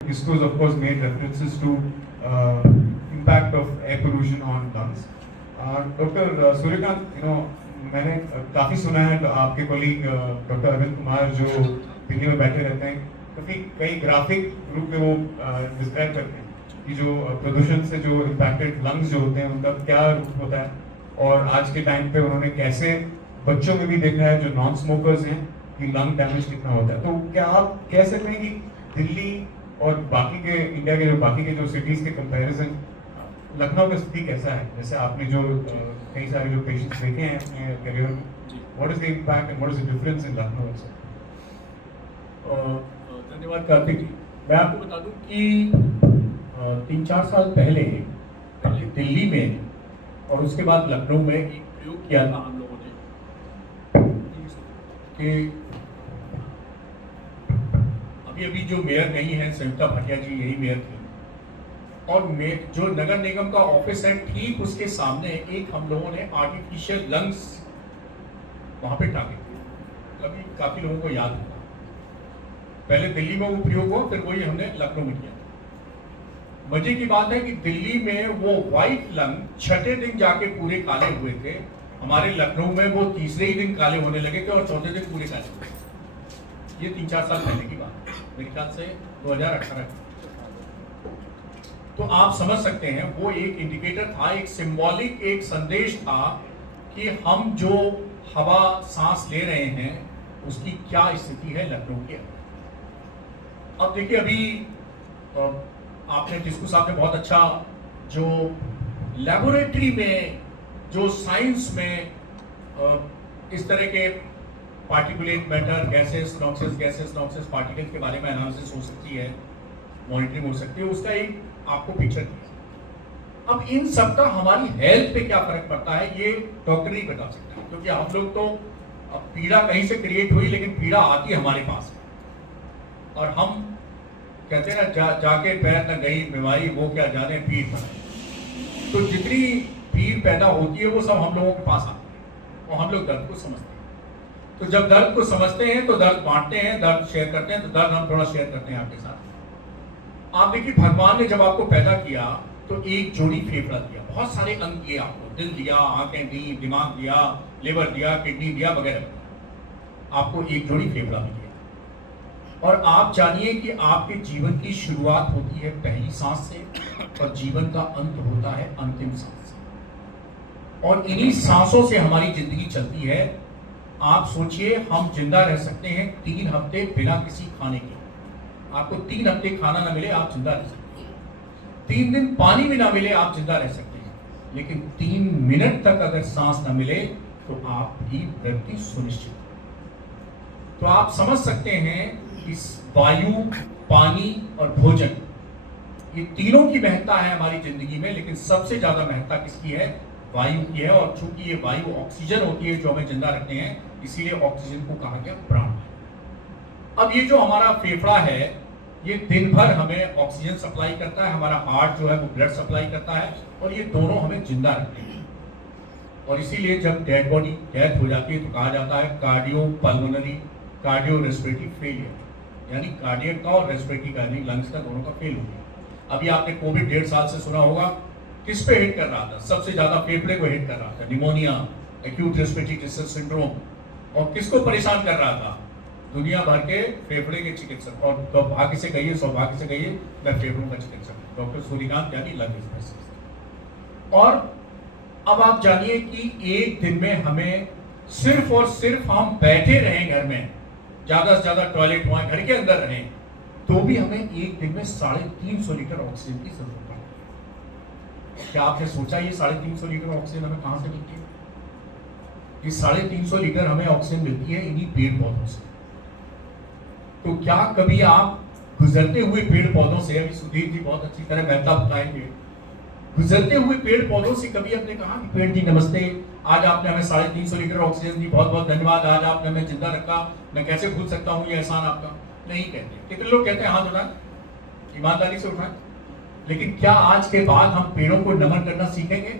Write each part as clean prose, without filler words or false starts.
ISRO of course made references to impact of air pollution on lungs. Doctor Suryakant, मैंने काफ़ी सुना है तो आपके कोलीग डॉक्टर अरविंद कुमार जो दिल्ली में बैठे रहते हैं, काफ़ी कई ग्राफिक रूप में वो डिस्क्राइब करते हैं कि जो प्रदूषण से जो इम्पैक्टेड लंग्स जो होते हैं उनका क्या रूप होता है, और आज के टाइम पे उन्होंने कैसे बच्चों में भी देखा है जो नॉन स्मोकर्स हैं कि लंग डैमेज कितना होता है। तो क्या आप कह सकते हैं कि दिल्ली और बाकी के इंडिया के बाकी के जो सिटीज़ के कंपैरिजन लखनऊ का स्थिति कैसा है? जैसे आपने जो कई सारे जो पेशेंट्स देखे हैं अपने करियर में, what is the impact and what is the difference in Lucknow? धन्यवाद कार्तिक जी। मैं आपको बता दूं कि 3-4 साल पहले दिल्ली में और उसके बाद लखनऊ में एक प्रयोग किया था हम लोगों ने कि अभी जो मेयर नहीं है संयुक्ता भाटिया जी, यही मेयर थी, और जो नगर निगम का ऑफिस है ठीक उसके सामने एक हम लोगों ने आर्टिफिशियल लंग्स वहां पे टांगे थे। अभी काफी लोगों को याद होगा, पहले दिल्ली में वो प्रयोग हुआ, फिर वही हमने लखनऊ में किया। मजे की बात है कि दिल्ली में वो व्हाइट लंग छठे दिन जाके पूरे काले हुए थे, हमारे लखनऊ में वो तीसरे ही दिन काले होने लगे थे और चौथे दिन पूरे काले हुए। ये 3-4 साल पहले की बात है, मेरे ख्याल से 2018। तो आप समझ सकते हैं वो एक इंडिकेटर था, एक सिंबॉलिक एक संदेश था कि हम जो हवा सांस ले रहे हैं उसकी क्या स्थिति है लखनऊ के अंदर। अब देखिए, अभी आपने टिस्कू साहब ने बहुत अच्छा जो लेबोरेटरी में जो साइंस में इस तरह के पार्टिकुलेट मैटर गैसेस नॉक्सेस पार्टिकल के बारे में एनालिसिस हो सकती है, मॉनिटरिंग हो सकती है, उसका एक आपको पिक्चर दिया। अब इन सब का हमारी हेल्थ पे क्या फर्क पड़ता है ये डॉक्टर ही बता सकता है, क्योंकि हम लोग तो अब पीड़ा कहीं से क्रिएट हुई लेकिन पीड़ा आती है हमारे पास, और हम कहते हैं ना जाके पैर न गई बीमारी वो क्या जाने पीर। तो जितनी पीर पैदा होती है वो सब हम लोगों के पास आती है और हम लोग दर्द को समझते हैं। तो जब दर्द को समझते हैं तो दर्द बांटते हैं, दर्द शेयर करते हैं, तो दर्द हम थोड़ा शेयर करते हैं आपके साथ। आप देखिए, भगवान ने जब आपको पैदा किया तो एक जोड़ी फेफड़ा दिया, बहुत सारे अंग दिए आपको, दिल दिया, आंखें दी, दिमाग दिया, लिवर दिया, किडनी दिया, वगैरह। आपको एक जोड़ी फेफड़ा भी दिया, और आप जानिए कि आपके जीवन की शुरुआत होती है पहली सांस से और जीवन का अंत होता है अंतिम सांस से, और इन्हीं सांसों से हमारी जिंदगी चलती है। आप सोचिए, हम जिंदा रह सकते हैं 3 हफ्ते बिना किसी खाने के। आपको 3 हफ्ते खाना ना मिले आप जिंदा रह सकते हैं, 3 दिन पानी भी ना मिले आप जिंदा रह सकते हैं, लेकिन 3 मिनट तक अगर सांस ना मिले तो आपकी मृत्यु सुनिश्चित है। तो आप समझ सकते हैं इस वायु, पानी और भोजन, ये तीनों की महत्ता है हमारी जिंदगी में, लेकिन सबसे ज्यादा महत्ता किसकी है? वायु की है। और चूंकि ये वायु ऑक्सीजन होती है जो हमें जिंदा रखते हैं, इसीलिए ऑक्सीजन को कहा गया प्राण। अब ये जो हमारा फेफड़ा है ये दिन भर हमें ऑक्सीजन सप्लाई करता है, हमारा हार्ट जो है वो ब्लड सप्लाई करता है, और ये दोनों हमें जिंदा रखते हैं। और इसीलिए जब डेड बॉडी डेथ हो जाती है तो कहा जाता है कार्डियो रेस्पिरेटरी फेलियर, यानी कार्डियक का और रेस्पिरेटरी का यानी लंग्स का दोनों का फेल हो गया। अभी आपने कोविड 1.5 साल से सुना होगा, किस पे हिट कर रहा था? सबसे ज्यादा फेफड़े को हिट कर रहा था, pneumonia, acute respiratory distress syndrome. और किसको परेशान कर रहा था? दुनिया भर के फेफड़े के चिकित्सक। और सौभाग्य से कहिए मैं फेफड़ों का चिकित्सक हूं, डॉक्टर सूर्यकांत यानी लंग स्पेशलिस्ट। और अब आप जानिए कि एक दिन में हमें सिर्फ और सिर्फ हम बैठे रहें घर में, ज्यादा से ज्यादा टॉयलेट हुआ घर के अंदर रहें, तो भी हमें एक दिन में 350 लीटर ऑक्सीजन की जरूरत पड़ती है। क्या आपने सोचा ये 350 लीटर ऑक्सीजन हमें कहां से मिलती है? ये 350 लीटर हमें ऑक्सीजन मिलती है इन्हीं पेड़ पौधों से। तो क्या कभी आप गुजरते हुए पेड़ पौधों से, अभी सुधीर जी बहुत अच्छी तरह महत्ता बताएंगे, गुजरते हुए पेड़ पौधों से कभी आपने कहा कि पेड़ जी नमस्ते, आज आपने हमें 350 लीटर ऑक्सीजन दी, बहुत बहुत धन्यवाद, आज आपने हमें जिंदा रखा, मैं कैसे भूल सकता हूँ ये एहसान आपका? नहीं कहते। कितने लोग कहते हैं हाथ उठाएं, ईमानदारी से उठाएं। लेकिन क्या आज के बाद हम पेड़ों को नमन करना सीखेंगे?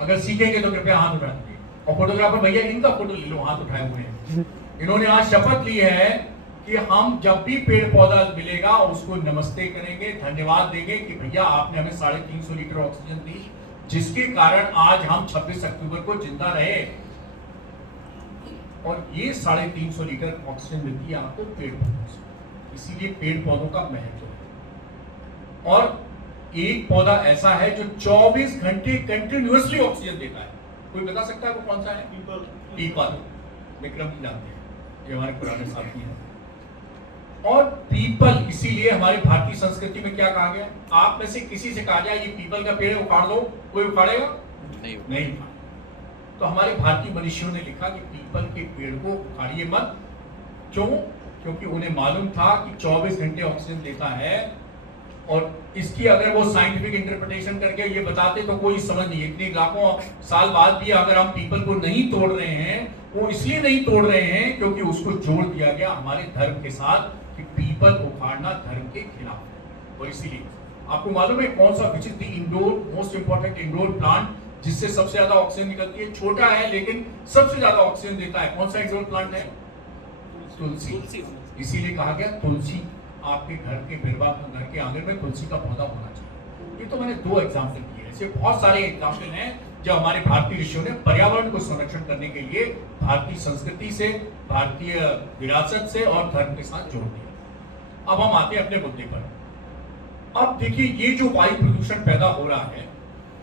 अगर सीखेंगे तो कृपया हाथ उठा दीजिए। और फोटोग्राफर भैया इनका फोटो ले लो, हाथ उठाए हुए हैं। इन्होंने आज शपथ ली है कि हम जब भी पेड़ पौधा मिलेगा उसको नमस्ते करेंगे, धन्यवाद देंगे कि भैया आपने हमें 350 लीटर ऑक्सीजन दी, जिसके कारण आज हम 26 अक्टूबर को जिंदा रहे। और ये 350 लीटर ऑक्सीजन मिलती है आपको पेड़ पौधों से, इसीलिए पेड़ पौधों का महत्व है। और एक पौधा ऐसा है जो 24 घंटे कंटिन्यूअसली ऑक्सीजन देता है। कोई बता सकता है वो कौन सा है? पीपल। विक्रम जी जानते हैं, ये हमारे पुराने साथी हैं। और पीपल, इसीलिए हमारे भारतीय संस्कृति में क्या कहा गया? आप में से किसी से कहा जाए ये पीपल का पेड़ उखाड़ दो, कोई उखाड़ेगा? नहीं। तो हमारे भारतीय मनुष्यों ने लिखा कि पीपल के पेड़ को उखाड़िए मत। क्यों? क्योंकि उन्हें मालूम था कि 24 घंटे ऑक्सीजन देता है। और इसकी अगर वो साइंटिफिक इंटरप्रिटेशन करके ये बताते तो कोई समझ नहीं। इतने लाखों साल बाद भी अगर हम पीपल को नहीं तोड़ रहे हैं, वो इसलिए नहीं तोड़ रहे हैं क्योंकि उसको जोड़ दिया गया हमारे धर्म के साथ कि पीपल उखाड़ना धर्म के खिलाफ है। और इसीलिए आपको मालूम है कौन सा which is the indoor most important indoor plant जिससे सबसे ज्यादा ऑक्सीजन निकलती है? छोटा है लेकिन सबसे ज्यादा ऑक्सीजन देता है। कौन सा इंडोर प्लांट है? तुलसी। इसीलिए कहा गया तुलसी आपके घर के घर के आंगन में तुलसी का पौधा होना चाहिए। ये तो मैंने 2 एग्जाम्पल दिए, ऐसे बहुत सारे एग्जाम्पल हैं जो हमारे भारतीय ऋषियों ने पर्यावरण को संरक्षण करने के लिए भारतीय संस्कृति से, भारतीय विरासत से और धर्म के साथ जोड़ दिया। अब हम आते हैं अपने मुद्दे पर। अब देखिए, ये जो वायु प्रदूषण पैदा हो रहा है,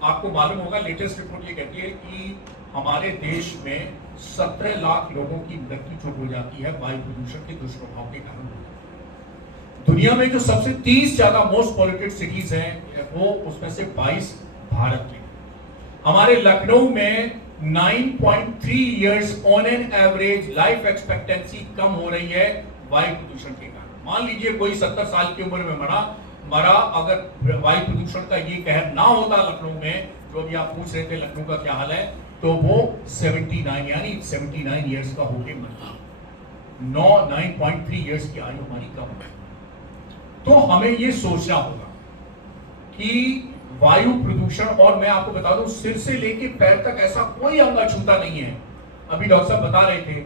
आपको मालूम होगा लेटेस्ट रिपोर्ट ये कहती है कि हमारे देश में 17 लाख लोगों की मृत्यु जो हो जाती है वायु प्रदूषण के दुष्प्रभाव के कारण। दुनिया में जो सबसे 30 ज्यादा मोस्ट पॉल्यूटेड सिटीज हैं वो उसमें से 22 भारत में। हमारे लखनऊ में 9.3 years on an average life expectancy कम हो रही है वायु प्रदूषण के कारण। मान लीजिए कोई 70 साल की उम्र में मरा, अगर वायु प्रदूषण का ये कहर ना होता लखनऊ में, जो भी आप पूछ रहे थे लखनऊ का क्या हाल है, तो वो 79 यानी 79 इयर्स का होके मरता। 9.3 इयर्स की आयु हमारी कम है। तो हमें ये सोचना होगा कि वायु प्रदूषण, और मैं आपको बता दूं सिर से लेके पैर तक ऐसा कोई अंग छूता नहीं है। अभी डॉक्टर साहब बता रहे थे,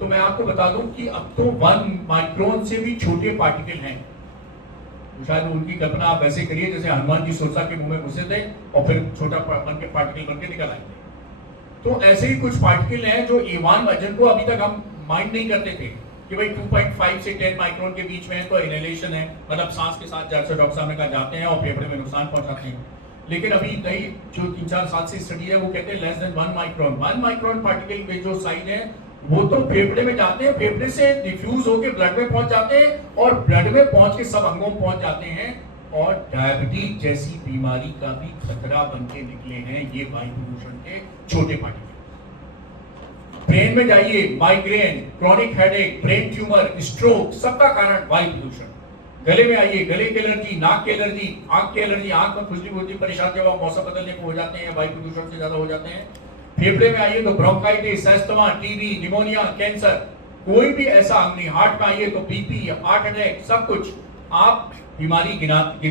तो मैं आपको बता दूं कि अब तो 1 माइक्रोन से भी छोटे पार्टिकल हैं। शायद उनकी कल्पना आप वैसे करिए जैसे हनुमान जी सोचा के मुंह में घुसे थे और फिर छोटा पार्टिकल बन के निकल आए थे। तो ऐसे ही कुछ पार्टिकल हैं जो ईवान वजन को अभी तक हम माइंड नहीं करते थे कि भाई 2.5 से 10 माइक्रोन के बीच में है तो इनहेलेशन है, मतलब सांस के साथ जैसे डॉक्टर साहब ने कहा जाते हैं और फेफड़े में नुकसान पहुंचाते हैं। लेकिन अभी नई जो 3-4 साल से स्टडी है वो कहते हैं less than 1 micron. 1 micron particle के जो साइज है वो तो फेफड़े में जाते हैं, फेफड़े से डिफ्यूज होकर ब्लड में पहुंच जाते हैं और ब्लड में पहुंच के सब अंगों में पहुंच जाते हैं और डायबिटीज जैसी बीमारी का भी खतरा बन के निकले हैं ये वायु प्रदूषण के छोटे पार्टिकल। ब्रेन में जाइए, migraine, chronic headache, brain tumour, stroke, सबका कारण वायु प्रदूषण। गले में आइए, गले की एलर्जी, नाक की एलर्जी, आंख की एलर्जी, आंख में खुजली होती परेशान जब मौसम बदलने को हो जाते हैं, वायु प्रदूषण से ज्यादा हो जाते हैं। फेफड़े में आइए तो bronchitis, asthma, TB, pneumonia, cancer, कोई भी ऐसा अंग नहीं। हार्ट में आइए तो बीपी, हार्ट अटैक, सब कुछ। आप बीमारी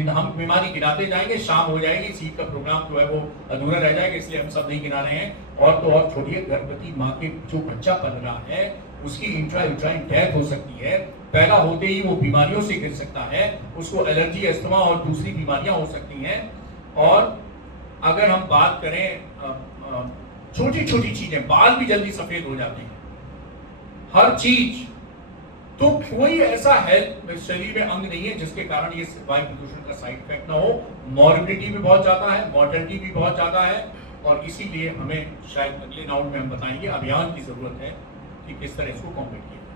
हम बीमारी गिनाते जाएंगे, शाम हो जाएगी, सीट का प्रोग्राम जो है वो अधूरा रह जाएगा, इसलिए हम सब नहीं गिना रहे हैं। और तो और छोड़िए, गर्भवती माँ के जो बच्चा पल रहा है उसकी इंट्रायूट्राइन डेथ हो सकती है, पैदा होते ही वो बीमारियों से गिर सकता है, उसको एलर्जी, अस्थमा और दूसरी बीमारियां हो सकती हैं। और अगर हम बात करें छोटी छोटी चीजें, बाल भी जल्दी सफेद हो जाते हैं, हर चीज। तो कोई ऐसा हेल्थ शरीर में अंग नहीं है जिसके कारण ये वायु प्रदूषण का साइड इफेक्ट ना हो। मॉर्बिडिटी भी बहुत ज्यादा है, मॉर्टेलिटी भी बहुत ज्यादा है, और इसीलिए हमें शायद अगले राउंड में हम बताएंगे अभियान की जरूरत है कि किस तरह इसको कॉम्बैट किया